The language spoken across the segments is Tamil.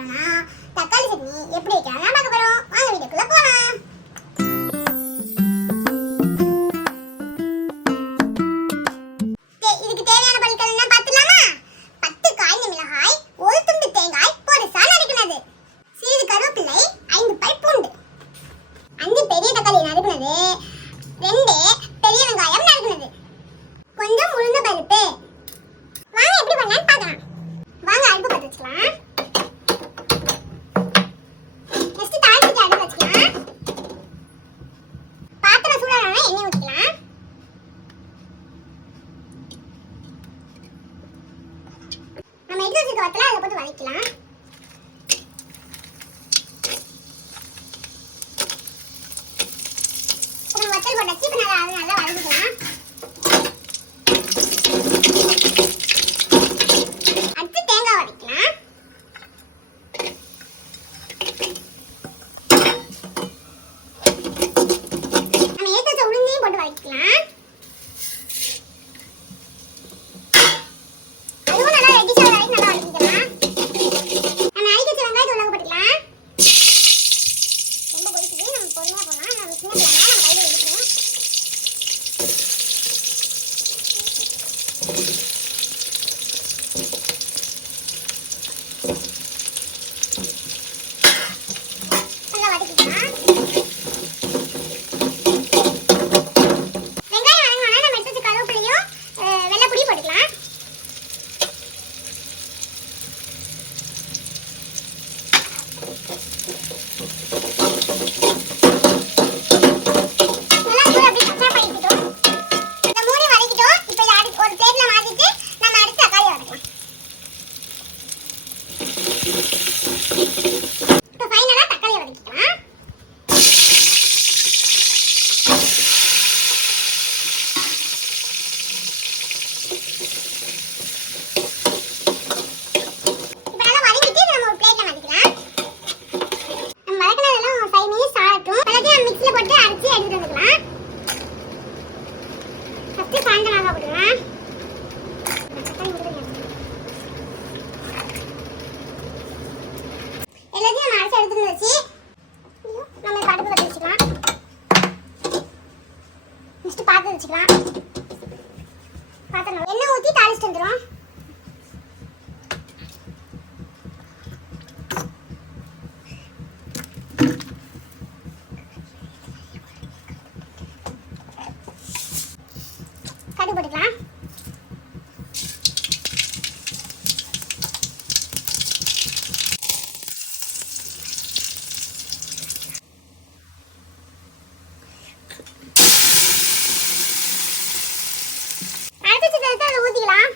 போறோம்னா தக்காளி சட்னி எப்படி வைக்கலாம் பார்க்க போறோம். வாங்க வீடியோக்குள்ள போலாம். இதுக்கு தேவையான பொருட்கள் என்ன பார்த்துலாமா? 10 காய்ந்த மிளகாய், ஒரு துண்டு தேங்காய் பொடிசா நறுக்குனது, சிறிது கருவேப்பிலை, 5 பல் பூண்டு, 5 பெரிய தக்காளி நறுக்குனது, 2 பெரிய வெங்காயம் நறுக்குனது, கொஞ்சம் உளுந்த பருப்பு. வாங்க எப்படி பண்ணலாம்னு பார்க்கலாம். வாங்க அடுப்பு பற்ற வச்சுக்கலாம். நெக்ஸ்ட் தாளிச்சு அடுப்பு வச்சுக்கலாம். பாத்திரம் சூடான எண்ணெய் ஊற்றிக்கலாம். நம்ம எடுத்து வச்சிருக்க வத்தல அதை போட்டு வதக்கலாம். இப்போ வத்தல் போட்டாச்சு. இப்போ நல்லா வதக்கிக்கலாம். அடுத்து தேங்காய் வதக்கலாம். நம்ம ஏற்ற வச்ச உளுந்தையும் போட்டு வதக்கலாம். அதுவும் நல்லா ரெட்டிஷா வரைக்கும் நல்லா வதக்கிக்கலாம். நம்ம அரைக்க வச்ச வெங்காயத்தை உள்ள போட்டுக்கலாம். ரொம்ப கொதிக்குது, நம்ம பொறுமையா போடலாம். நம்ம சின்ன பிள்ளைங்க நம்ம கையில எடுக்கிறோம். நல்லா வதக்கிக்கலாம். வெங்காயம் வதங்கினா நம்ம எடுத்து வச்ச கருவேப்பிலையும் வெள்ளைப்பொடி போட்டுக்கலாம். இப்போ ஃபைனலா தக்காளி வதக்கிக்கலாம். இப்போ நல்லா வதக்கிட்டு நம்ம ஒரு பிளேட்ல மாத்திக்கலாம். நம்ம வதக்கினதெல்லாம் 5 மினிட்ஸ் ஆகட்டும். எல்லாத்தையும் நம்ம மிக்ஸில போட்டு அரைச்சி எடுத்துட்டு வந்துக்கலாம். ஃபர்ஸ்ட் சாயந்தரம் நல்லா போட்டுக்கலாம். எல்லாத்தையும் நம்ம அரைச்சி எடுத்துட்டு வச்சு நம்ம இப்போ அடுப்பு பற்ற வச்சுக்கலாம். நெக்ஸ்ட் பாத்திரம் வச்சுக்கலாம். பாத்திரம் எண்ணெய் ஊற்றி தாளிச்சுட்டு வந்துடும். கடுகு போட்டுக்கலாம். ஊத்திக்கலாம்.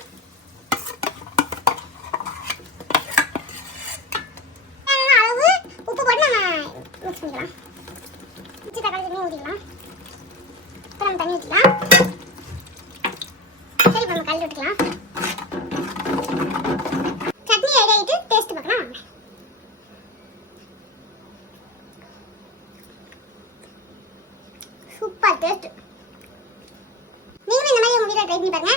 அளவு உப்பு போட்டு நம்ம மிக்ஸ் பண்ணிக்கலாம். தக்காளி தண்ணி ஊற்றிக்கலாம். இப்போ நம்ம தண்ணி ஊற்றிக்கலாம். சரி, இப்போ நம்ம கல் ஊற்றிக்கலாம். சட்னி ரெடி ஆகிட்டு டேஸ்ட் பார்க்கலாம் வாங்க. Super taste. நீங்களும் இந்த மாதிரி உங்கள் வீட்டில் ட்ரை பண்ணி பாருங்க.